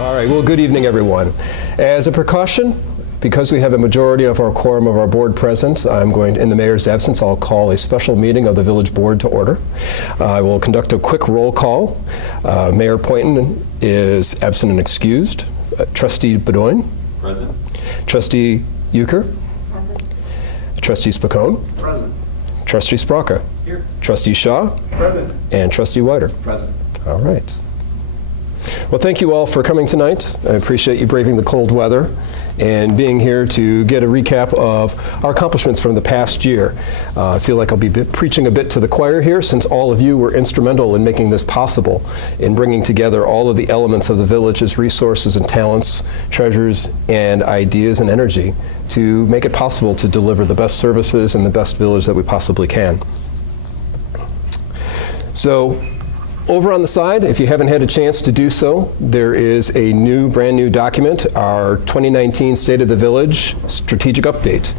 All right, well, good evening, everyone. As a precaution, because we have a majority of our quorum of our board present, I'm going, in the mayor's absence, I'll call a special meeting of the village board to order. I will conduct a quick roll call. Mayor Poynton is absent and excused. Trustee Bedoin? Present. Trustee Euchre? Present. Trustee Spicone? Present. Trustee Sprocka? Here. Trustee Shaw? Present. And Trustee Weider? Present. All right. Well, thank you all for coming tonight. I appreciate you braving the cold weather and being here to get a recap of our accomplishments from the past year. I feel like I'll be preaching a bit to the choir here, since all of you were instrumental in making this possible, in bringing together all of the elements of the village's resources and talents, treasures, and ideas and energy to make it possible to deliver the best services and the best village that we possibly can. So, over on the side, if you haven't had a chance to do so, there is a brand new document, our 2019 State of the Village Strategic Update.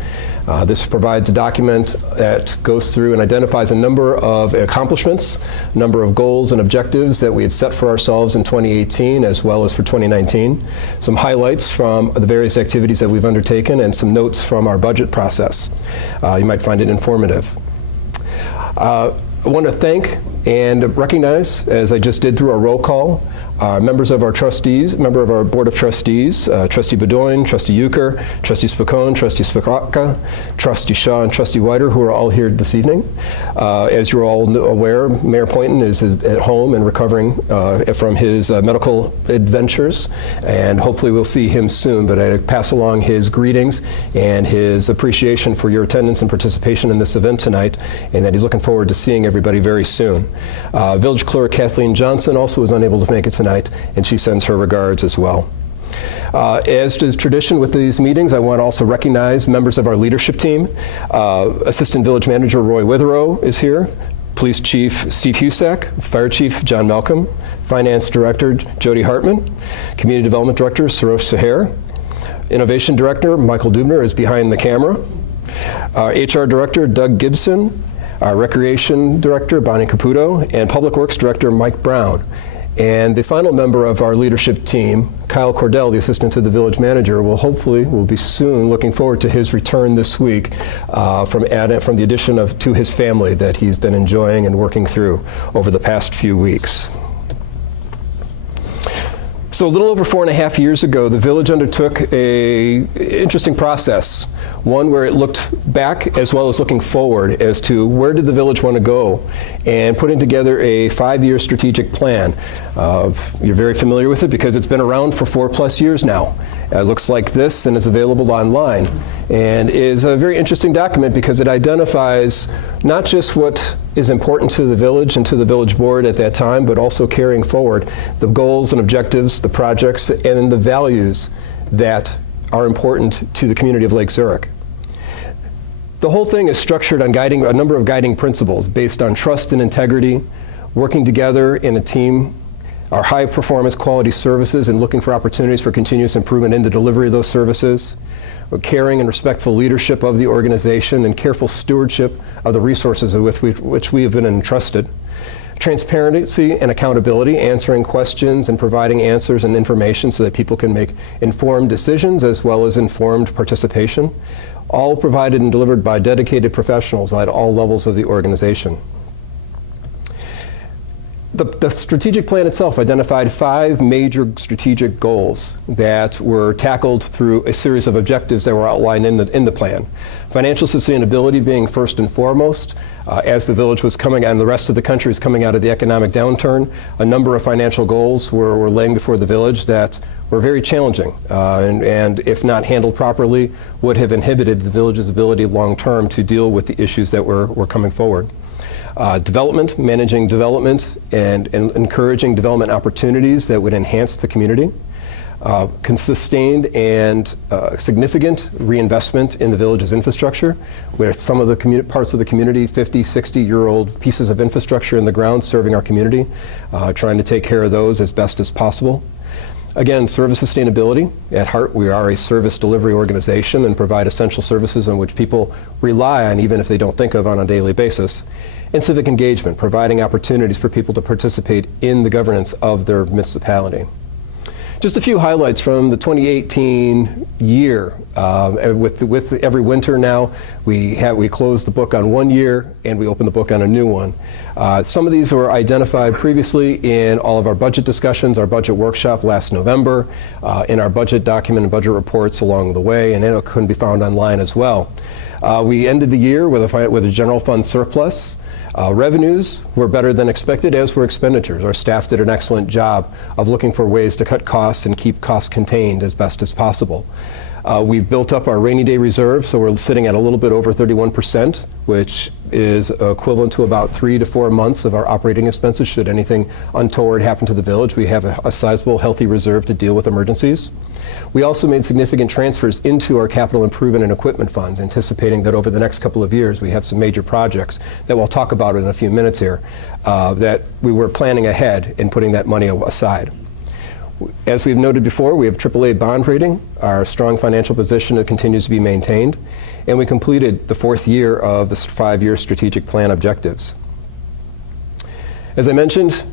This provides a document that goes through and identifies a number of accomplishments, a number of goals and objectives that we had set for ourselves in 2018 as well as for 2019, some highlights from the various activities that we've undertaken, and some notes from our budget process. You might find it informative. I want to thank and recognize, as I just did through our roll call, members of our trustees, member of our board of trustees, Trustee Bedoin, Trustee Euchre, Trustee Spicone, Trustee Spicaka, Trustee Shaw, and Trustee Weider, who are all here this evening. As you're all aware, Mayor Poynton is at home and recovering from his medical adventures, and hopefully we'll see him soon, but I pass along his greetings and his appreciation for your attendance and participation in this event tonight, and that he's looking forward to seeing everybody very soon. Village Clerk Kathleen Johnson also was unable to make it tonight, and she sends her regards as well. As is tradition with these meetings, I want to also recognize members of our leadership team. Assistant Village Manager Roy Witherow is here. Police Chief Steve Husak, Fire Chief John Malcolm, Finance Director Jody Hartman, Community Development Director Sarosh Saher, Innovation Director Michael Dubner is behind the camera, HR Director Doug Gibson, our Recreation Director, Bonnie Caputo, and Public Works Director, Mike Brown. And the final member of our leadership team, Kyle Cordell, the assistant to the village manager, will be soon looking forward to his return this week from the addition to his family that he's been enjoying and working through over the past few weeks. So a little over 4.5 years ago, the village undertook an interesting process, one where it looked back as well as looking forward as to where did the village want to go, and putting together a 5-year strategic plan. You're very familiar with it because it's been around for 4+ years now. It looks like this and is available online, and is a very interesting document because it identifies not just what is important to the village and to the village board at that time, but also carrying forward the goals and objectives, the projects, and the values that are important to the community of Lake Zurich. The whole thing is structured on a number of guiding principles based on trust and integrity, working together in a team, our high performance quality services, and looking for opportunities for continuous improvement in the delivery of those services, caring and respectful leadership of the organization, and careful stewardship of the resources with which we have been entrusted. Transparency and accountability, answering questions and providing answers and information so that people can make informed decisions as well as informed participation, all provided and delivered by dedicated professionals at all levels of the organization. The strategic plan itself identified 5 major strategic goals that were tackled through a series of objectives that were outlined in the plan. Financial sustainability being first and foremost. As the village was coming and the rest of the country was coming out of the economic downturn, a number of financial goals were laying before the village that were very challenging and if not handled properly, would have inhibited the village's ability long-term to deal with the issues that were coming forward. Development, managing development and encouraging development opportunities that would enhance the community. Sustained and significant reinvestment in the village's infrastructure, where some of the parts of the community, 50, 60-year-old pieces of infrastructure in the ground serving our community, trying to take care of those as best as possible. Again, service sustainability. At heart, we are a service delivery organization and provide essential services on which people rely on, even if they don't think of on a daily basis. And civic engagement, providing opportunities for people to participate in the governance of their municipality. Just a few highlights from the 2018 year. With every winter now, we close the book on one year and we open the book on a new one. Some of these were identified previously in all of our budget discussions, our budget workshop last November, in our budget document and budget reports along the way, and it can be found online as well. We ended the year with a general fund surplus. Revenues were better than expected, as were expenditures. Our staff did an excellent job of looking for ways to cut costs and keep costs contained as best as possible. We've built up our rainy day reserve, so we're sitting at a little bit over 31%, which is equivalent to about 3 to 4 months of our operating expenses should anything untoward happen to the village. We have a sizable, healthy reserve to deal with emergencies. We also made significant transfers into our capital improvement and equipment funds, anticipating that over the next couple of years we have some major projects that we'll talk about in a few minutes here, that we were planning ahead and putting that money aside. As we've noted before, we have AAA bond rating. Our strong financial position continues to be maintained, and we completed the 4th year of the 5-year strategic plan objectives. As I mentioned,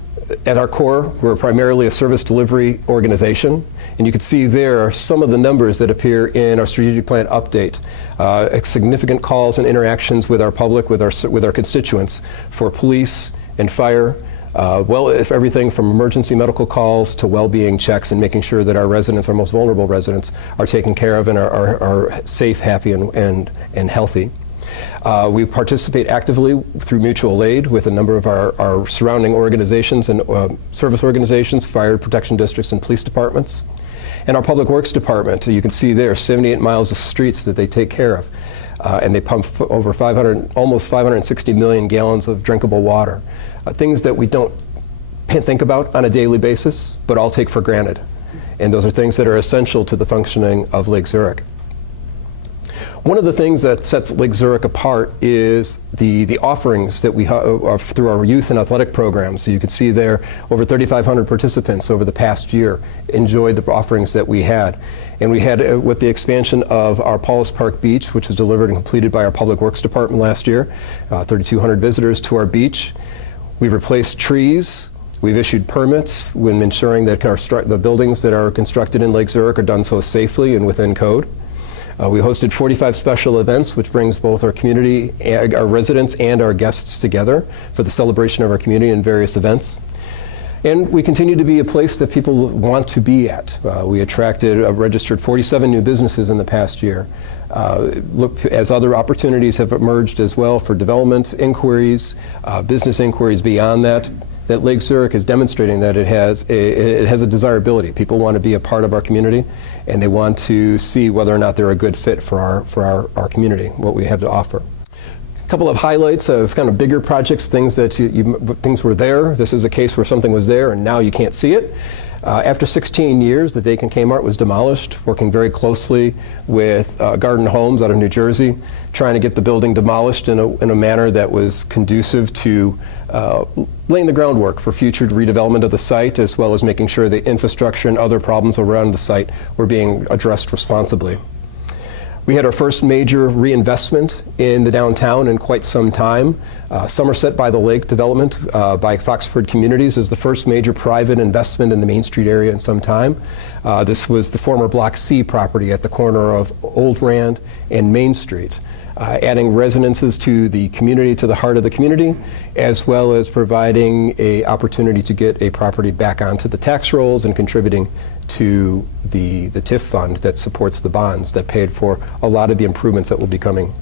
at our core, we're primarily a service delivery organization, and you can see there are some of the numbers that appear in our strategic plan update. Significant calls and interactions with our public, with our constituents for police and fire, if everything from emergency medical calls to well-being checks and making sure that our residents, our most vulnerable residents, are taken care of and are safe, happy, and healthy. We participate actively through mutual aid with a number of our surrounding organizations and service organizations, fire protection districts, and police departments. And our Public Works Department, you can see there, 78 miles of streets that they take care of. And they pump over almost 560 million gallons of drinkable water. Things that we don't think about on a daily basis, but all take for granted. And those are things that are essential to the functioning of Lake Zurich. One of the things that sets Lake Zurich apart is the offerings that we have through our youth and athletic programs. So you can see there over 3,500 participants over the past year enjoyed the offerings that we had. And we had, with the expansion of our Paulus Park Beach, which was delivered and completed by our Public Works Department last year, 3,200 visitors to our beach. We've replaced trees. We've issued permits when ensuring that the buildings that are constructed in Lake Zurich are done so safely and within code. We hosted 45 special events, which brings both our community, our residents, and our guests together for the celebration of our community in various events. And we continue to be a place that people want to be at. We registered 47 new businesses in the past year. As other opportunities have emerged as well for development inquiries, business inquiries beyond that Lake Zurich is demonstrating that it has a desirability. People want to be a part of our community, and they want to see whether or not they're a good fit for our community, what we have to offer. A couple of highlights of kind of bigger projects, things that things were there. This is a case where something was there and now you can't see it. After 16 years, the vacant Kmart was demolished, working very closely with Garden Homes out of New Jersey, trying to get the building demolished in a manner that was conducive to laying the groundwork for future redevelopment of the site, as well as making sure the infrastructure and other problems around the site were being addressed responsibly. We had our first major reinvestment in the downtown in quite some time. Somerset by the Lake development by Foxford Communities is the first major private investment in the Main Street area in some time. This was the former Block C property at the corner of Old Rand and Main Street, adding residences to the community, to the heart of the community, as well as providing an opportunity to get a property back onto the tax rolls and contributing to the TIF fund that supports the bonds that paid for a lot of the improvements that will be coming.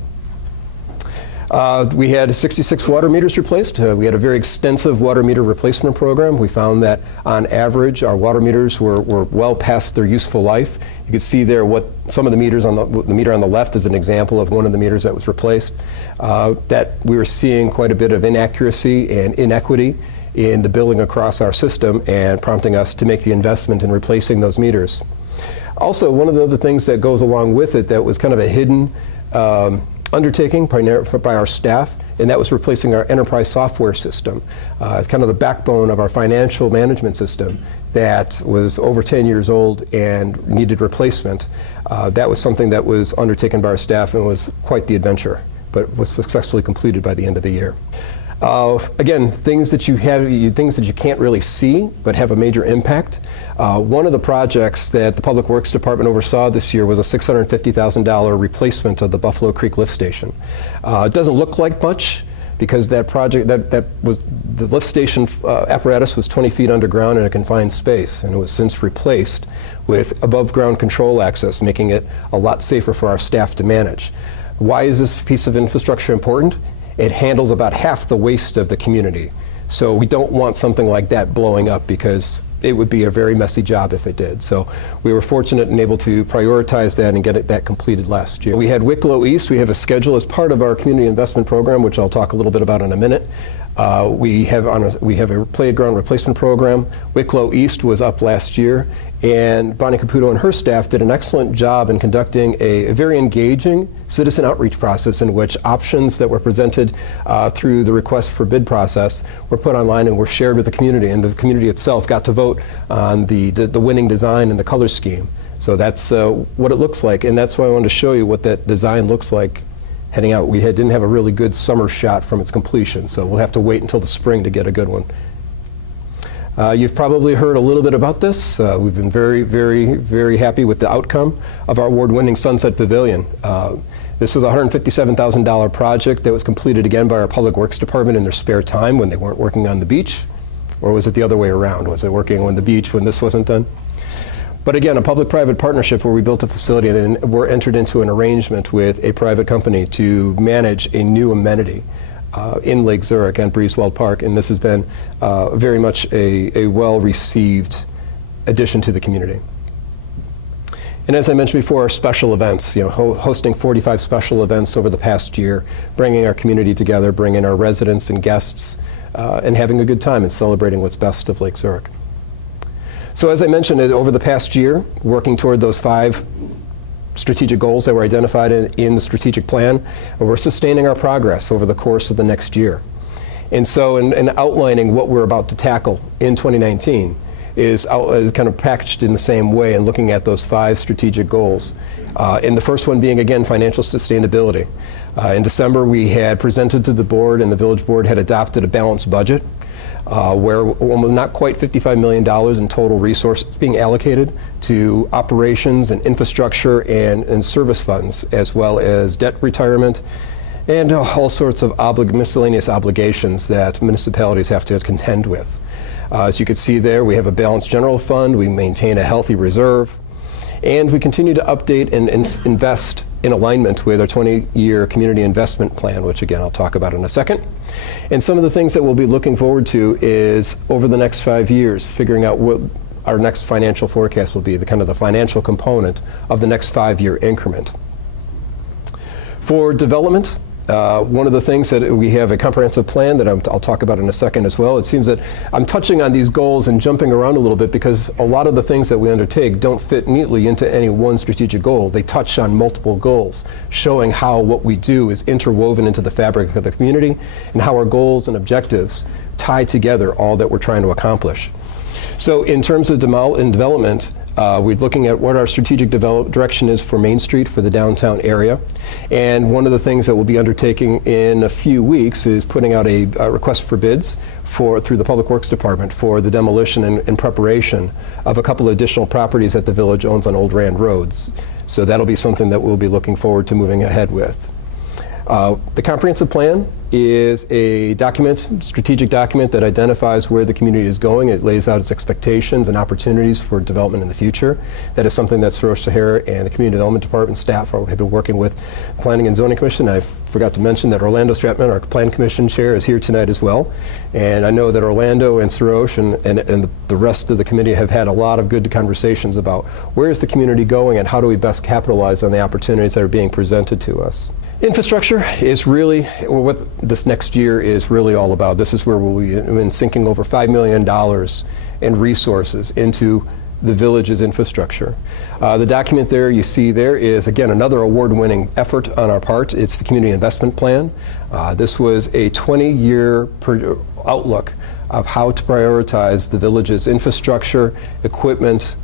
We had 66 water meters replaced. We had a very extensive water meter replacement program. We found that on average our water meters were well past their useful life. You can see there what some of the meters on the meter on the left is an example of one of the meters that was replaced. That we were seeing quite a bit of inaccuracy and inequity in the billing across our system, and prompting us to make the investment in replacing those meters. Also, one of the other things that goes along with it that was kind of a hidden undertaking by our staff, and that was replacing our enterprise software system. It's kind of the backbone of our financial management system that was over 10 years old and needed replacement. That was something that was undertaken by our staff and was quite the adventure, but was successfully completed by the end of the year. Again, things that things that you can't really see but have a major impact. One of the projects that the Public Works Department oversaw this year was a $650,000 replacement of the Buffalo Creek lift station. It doesn't look like much because that project, the lift station apparatus was 20 feet underground in a confined space, and it was since replaced with above ground control access, making it a lot safer for our staff to manage. Why is this piece of infrastructure important? It handles about half the waste of the community. So we don't want something like that blowing up because it would be a very messy job if it did. So we were fortunate and able to prioritize that and get that completed last year. We had Wicklow East. We have a schedule as part of our community investment program, which I'll talk a little bit about in a minute. We have a playground replacement program. Wicklow East was up last year, and Bonnie Caputo and her staff did an excellent job in conducting a very engaging citizen outreach process in which options that were presented through the request for bid process were put online and were shared with the community, and the community itself got to vote on the winning design and the color scheme. So that's what it looks like, and that's why I wanted to show you what that design looks like heading out. We didn't have a really good summer shot from its completion, so we'll have to wait until the spring to get a good one. You've probably heard a little bit about this. We've been very, very, very happy with the outcome of our award-winning Sunset Pavilion. This was a $157,000 project that was completed again by our Public Works Department in their spare time when they weren't working on the beach. Or was it the other way around? Was it working on the beach when this wasn't done? But again, a public-private partnership where we built a facility and we're entered into an arrangement with a private company to manage a new amenity in Lake Zurich and Breezewald Park, and this has been very much a well-received addition to the community. And as I mentioned before, our special events, hosting 45 special events over the past year, bringing our community together, bringing our residents and guests, and having a good time and celebrating what's best of Lake Zurich. So as I mentioned, over the past year, working toward those 5 strategic goals that were identified in the strategic plan, and we're sustaining our progress over the course of the next year. And so in outlining what we're about to tackle in 2019 is kind of packaged in the same way and looking at those 5 strategic goals. And the first one being, again, financial sustainability. In December, we had presented to the board, and the village board had adopted a balanced budget where not quite $55 million in total resources being allocated to operations and infrastructure and service funds, as well as debt retirement and all sorts of miscellaneous obligations that municipalities have to contend with. As you can see there, we have a balanced general fund, we maintain a healthy reserve, and we continue to update and invest in alignment with our 20-year community investment plan, which again I'll talk about in a second. And some of the things that we'll be looking forward to is over the next 5 years, figuring out what our next financial forecast will be, the financial component of the next 5-year increment. For development, one of the things that we have a comprehensive plan that I'll talk about in a second as well. It seems that I'm touching on these goals and jumping around a little bit because a lot of the things that we undertake don't fit neatly into any one strategic goal. They touch on multiple goals, showing how what we do is interwoven into the fabric of the community and how our goals and objectives tie together all that we're trying to accomplish. So in terms of development, we're looking at what our strategic direction is for Main Street, for the downtown area. And one of the things that we'll be undertaking in a few weeks is putting out a request for bids through the Public Works Department for the demolition and preparation of a couple of additional properties that the village owns on Old Rand Roads. So that'll be something that we'll be looking forward to moving ahead with. The comprehensive plan is a strategic document that identifies where the community is going. It lays out its expectations and opportunities for development in the future. That is something that Sarosh Sahar and the Community Development Department staff have been working with the Planning and Zoning Commission. I forgot to mention that Orlando Stratman, our Plan Commission Chair, is here tonight as well. And I know that Orlando and Sarosh and the rest of the committee have had a lot of good conversations about where is the community going and how do we best capitalize on the opportunities that are being presented to us. Infrastructure is really what this next year is really all about. This is where we've been sinking over $5 million in resources into the village's infrastructure. The document there you see there is, again, another award-winning effort on our part. It's the Community Investment Plan. This was a 20-year outlook of how to prioritize the village's infrastructure, equipment,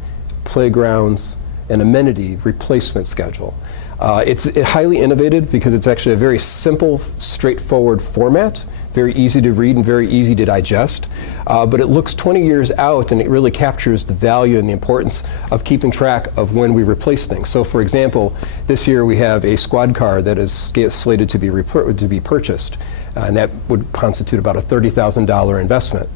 playgrounds, and amenity replacement schedule. It's highly innovative because it's actually a very simple, straightforward format very easy to read and very easy to digest. But it looks 20 years out, and it really captures the value and the importance of keeping track of when we replace things. So for example, this year we have a squad car that is slated to be purchased, and that would constitute about a $30,000 investment.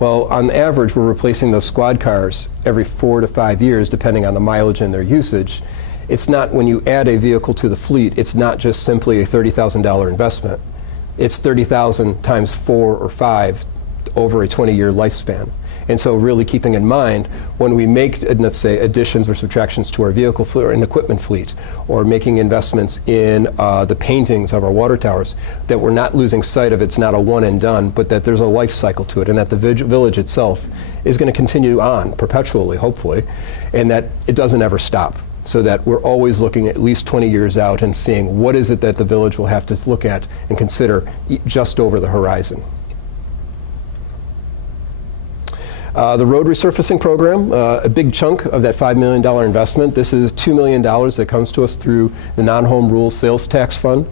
Well, on average, we're replacing those squad cars every 4 to 5 years, depending on the mileage and their usage. It's not, when you add a vehicle to the fleet, it's not just simply a $30,000 investment. It's 30,000 times 4 or 5 over a 20-year lifespan. And so really keeping in mind, when we make, let's say, additions or subtractions to our vehicle fleet or an equipment fleet, or making investments in the paintings of our water towers, that we're not losing sight of it's not a one and done, but that there's a life cycle to it, and that the village itself is going to continue on perpetually, hopefully, and that it doesn't ever stop. So that we're always looking at least 20 years out and seeing what is it that the village will have to look at and consider just over the horizon. The road resurfacing program, a big chunk of that $5 million investment. This is $2 million that comes to us through the non-home rule sales tax fund.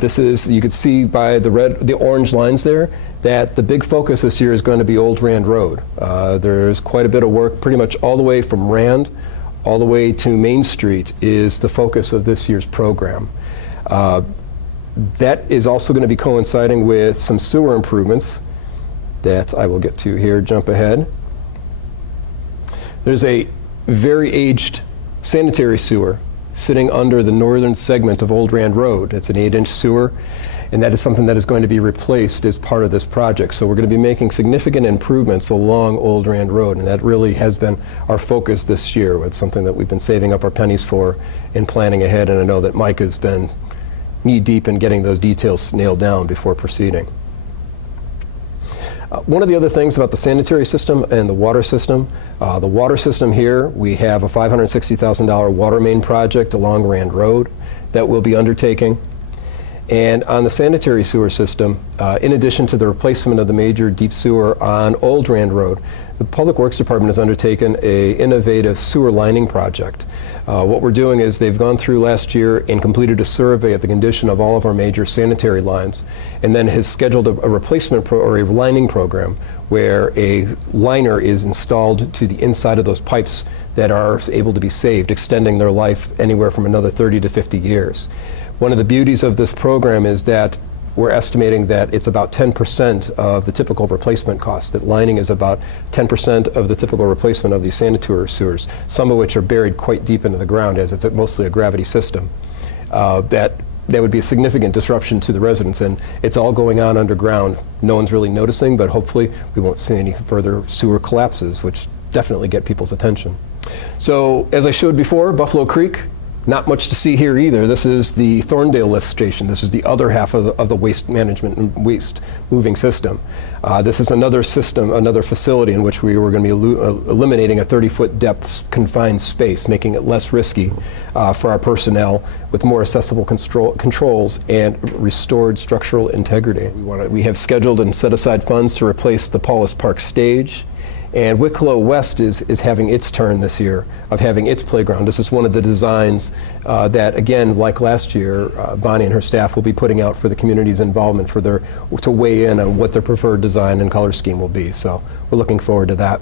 This is, you can see by the orange lines there, that the big focus this year is going to be Old Rand Road. There's quite a bit of work, pretty much all the way from Rand all the way to Main Street is the focus of this year's program. That is also going to be coinciding with some sewer improvements that I will get to here, jump ahead. There's a very aged sanitary sewer sitting under the northern segment of Old Rand Road. It's an 8-inch sewer, and that is something that is going to be replaced as part of this project. So we're going to be making significant improvements along Old Rand Road, and that really has been our focus this year. It's something that we've been saving up our pennies for and planning ahead, and I know that Mike has been knee-deep in getting those details nailed down before proceeding. One of the other things about the sanitary system and the water system here, we have a $560,000 water main project along Rand Road that we'll be undertaking. And on the sanitary sewer system, in addition to the replacement of the major deep sewer on Old Rand Road, the Public Works Department has undertaken an innovative sewer lining project. What we're doing is they've gone through last year and completed a survey of the condition of all of our major sanitary lines, and then has scheduled a replacement or a lining program where a liner is installed to the inside of those pipes that are able to be saved, extending their life anywhere from another 30 to 50 years. One of the beauties of this program is that we're estimating that it's about 10% of the typical replacement cost, that lining is about 10% of the typical replacement of these sanitary sewers, some of which are buried quite deep into the ground as it's mostly a gravity system. That would be a significant disruption to the residents, and it's all going on underground. No one's really noticing, but hopefully we won't see any further sewer collapses, which definitely get people's attention. So as I showed before, Buffalo Creek, not much to see here either. This is the Thorndale lift station. This is the other half of the waste management and waste moving system. This is another system, another facility in which we were going to be eliminating a 30-foot depth confined space, making it less risky for our personnel with more accessible controls and restored structural integrity. We have scheduled and set aside funds to replace the Paulus Park stage. And Wicklow West is having its turn this year of having its playground. This is one of the designs that, again, like last year, Bonnie and her staff will be putting out for the community's involvement to weigh in on what their preferred design and color scheme will be. So we're looking forward to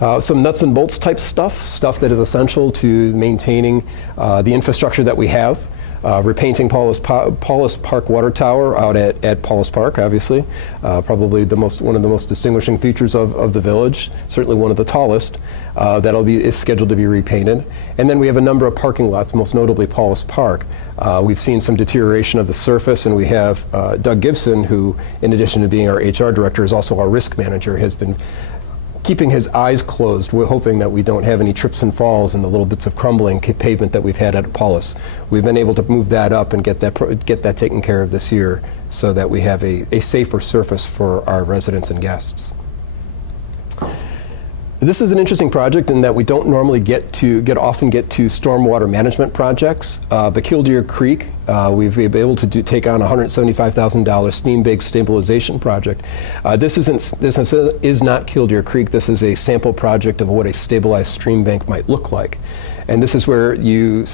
that. Some nuts and bolts type stuff that is essential to maintaining the infrastructure that we have. Repainting Paulus Park Water Tower out at Paulus Park, obviously. Probably one of the most distinguishing features of the village, certainly one of the tallest, is scheduled to be repainted. And then we have a number of parking lots, most notably Paulus Park. We've seen some deterioration of the surface, and we have Doug Gibson, who, in addition to being our HR director, is also our risk manager, has been keeping his eyes closed. We're hoping that we don't have any trips and falls in the little bits of crumbling pavement that we've had at Paulus. We've been able to move that up and get that taken care of this year so that we have a safer surface for our residents and guests. This is an interesting project in that we don't normally often get to stormwater management projects, but Killdeer Creek, we've been able to take on a $175,000 steam-based stabilization project. This is not Killdeer Creek. This is a sample project of what a stabilized stream bank might look like. And this is where you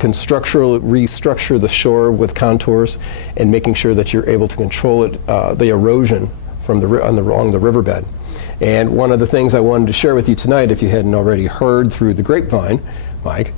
can restructure the shore with contours and making sure that you're able to control it, the erosion from along the riverbed. And one of the things I wanted to share with you tonight, if you hadn't already heard through the grapevine, Mike,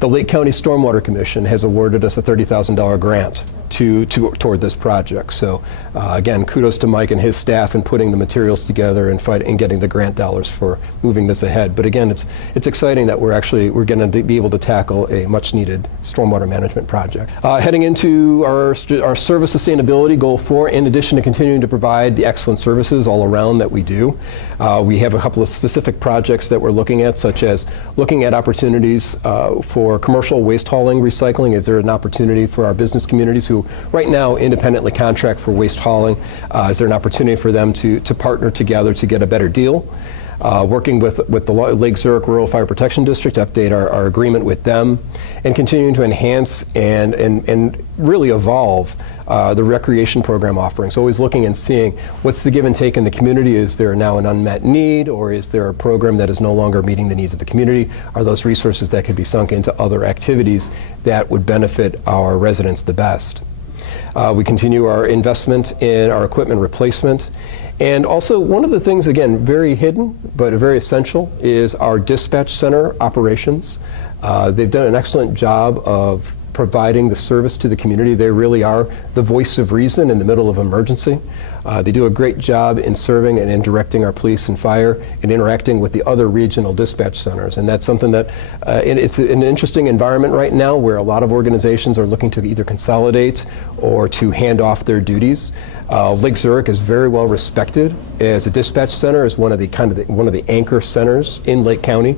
the Lake County Stormwater Commission has awarded us a $30,000 grant toward this project. So again, kudos to Mike and his staff in putting the materials together and getting the grant dollars for moving this ahead. But again, it's exciting that we're going to be able to tackle a much needed stormwater management project. Heading into our service sustainability goal 4, in addition to continuing to provide the excellent services all around that we do, we have a couple of specific projects that we're looking at, such as looking at opportunities for commercial waste hauling, recycling. Is there an opportunity for our business communities who right now independently contract for waste hauling? Is there an opportunity for them to partner together to get a better deal? Working with the Lake Zurich Rural Fire Protection District to update our agreement with them, and continuing to enhance and really evolve the recreation program offerings. Always looking and seeing what's the give and take in the community. Is there now an unmet need, or is there a program that is no longer meeting the needs of the community? Are those resources that could be sunk into other activities that would benefit our residents the best? We continue our investment in our equipment replacement. And also, one of the things, again, very hidden but very essential, is our dispatch center operations. They've done an excellent job of providing the service to the community. They really are the voice of reason in the middle of emergency. They do a great job in serving and in directing our police and fire and interacting with the other regional dispatch centers. And that's something that, it's an interesting environment right now where a lot of organizations are looking to either consolidate or to hand off their duties. Lake Zurich is very well respected as a dispatch center, as one of the anchor centers in Lake County.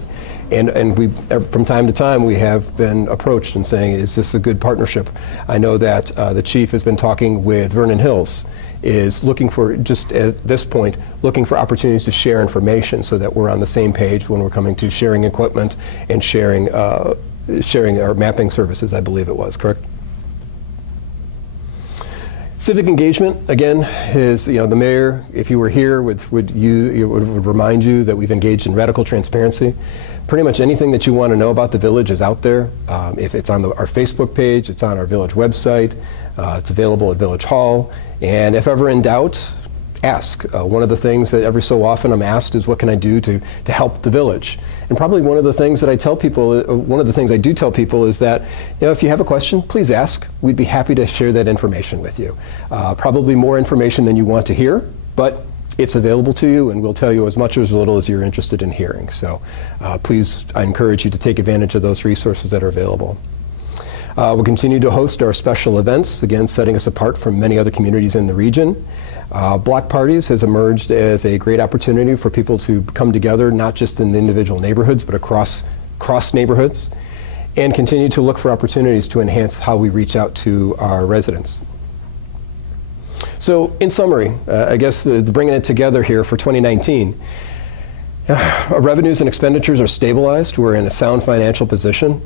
And we, from time to time, we have been approached and saying, is this a good partnership? I know that the chief has been talking with Vernon Hills, is looking for, just at this point, looking for opportunities to share information so that we're on the same page when we're coming to sharing equipment and sharing our mapping services, I believe it was, correct? Civic engagement, again, is, the mayor, if you were here, would remind you that we've engaged in radical transparency. Pretty much anything that you want to know about the village is out there. If it's on our Facebook page, it's on our village website, it's available at Village Hall, and if ever in doubt, ask. One of the things that every so often I'm asked is, what can I do to help the village? And probably one of the things that I tell people, one of the things I do tell people is that, if you have a question, please ask. We'd be happy to share that information with you. Probably more information than you want to hear, but it's available to you, and we'll tell you as much or as little as you're interested in hearing. So please, I encourage you to take advantage of those resources that are available. We'll continue to host our special events, again, setting us apart from many other communities in the region. Block parties has emerged as a great opportunity for people to come together, not just in individual neighborhoods, but across neighborhoods, and continue to look for opportunities to enhance how we reach out to our residents. So, in summary, I guess bringing it together here for 2019, our revenues and expenditures are stabilized. We're in a sound financial position.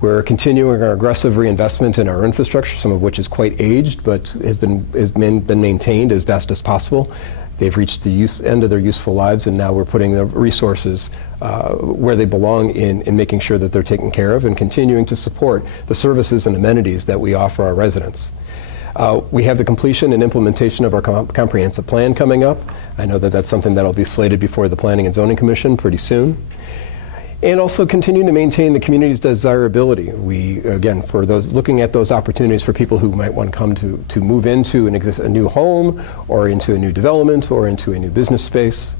We're continuing our aggressive reinvestment in our infrastructure, some of which is quite aged, but has been maintained as best as possible. They've reached the end of their useful lives, and now we're putting the resources where they belong in making sure that they're taken care of and continuing to support the services and amenities that we offer our residents. We have the completion and implementation of our comprehensive plan coming up. I know that that's something that will be slated before the Planning and Zoning Commission pretty soon. And also continue to maintain the community's desirability. We, again, for those looking at those opportunities for people who might want to come to move into a new home, or into a new development, or into a new business space.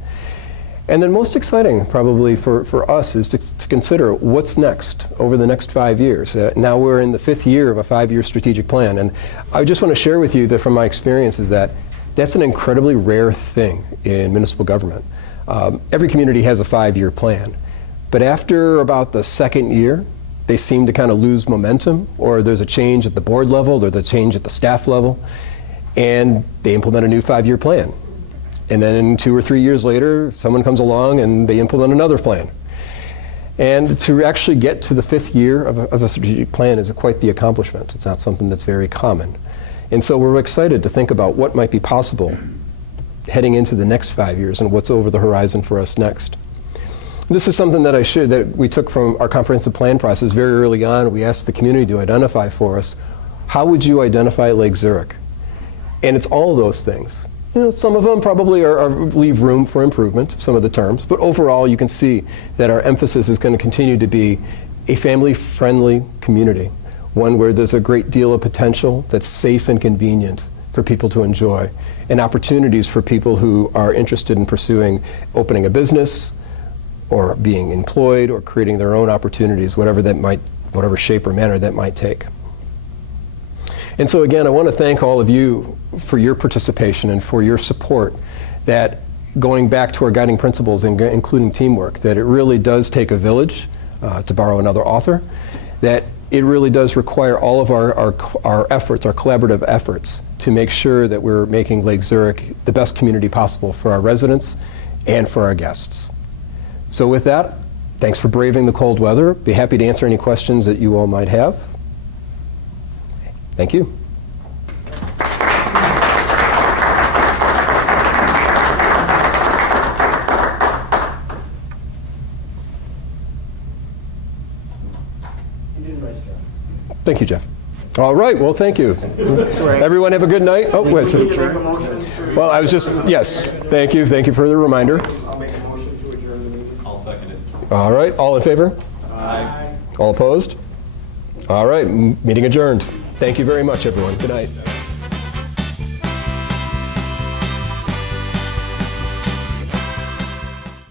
And then most exciting probably for us is to consider what's next over the next 5 years. Now we're in the 5th year of a 5-year strategic plan, and I just want to share with you that from my experience is that that's an incredibly rare thing in municipal government. Every community has a 5-year plan. But after about the 2nd year, they seem to kind of lose momentum, or there's a change at the board level, or there's a change at the staff level, and they implement a new 5-year plan. And then 2 or 3 years later, someone comes along and they implement another plan. And to actually get to the 5th year of a strategic plan is quite the accomplishment. It's not something that's very common. And so we're excited to think about what might be possible heading into the next 5 years and what's over the horizon for us next. This is something that we took from our comprehensive plan process very early on. We asked the community to identify for us, how would you identify Lake Zurich? And it's all those things. Some of them probably leave room for improvement, some of the terms, but overall you can see that our emphasis is going to continue to be a family-friendly community, one where there's a great deal of potential that's safe and convenient for people to enjoy, and opportunities for people who are interested in pursuing opening a business or being employed or creating their own opportunities, whatever shape or manner that might take. And so again, I want to thank all of you for your participation and for your support, that going back to our guiding principles, including teamwork, that it really does take a village, to borrow another author, that it really does require all of our efforts, our collaborative efforts, to make sure that we're making Lake Zurich the best community possible for our residents and for our guests. So with that, thanks for braving the cold weather. Be happy to answer any questions that you all might have. Thank you. You did a nice job. Thank you, Jeff. All right, well, thank you. Everyone have a good night. Oh, wait. Well, I was just, yes, thank you. Thank you for the reminder. I'll make a motion to adjourn the meeting. I'll second it. All right, all in favor? Aye. All opposed? All right, meeting adjourned. Thank you very much, everyone. Good night.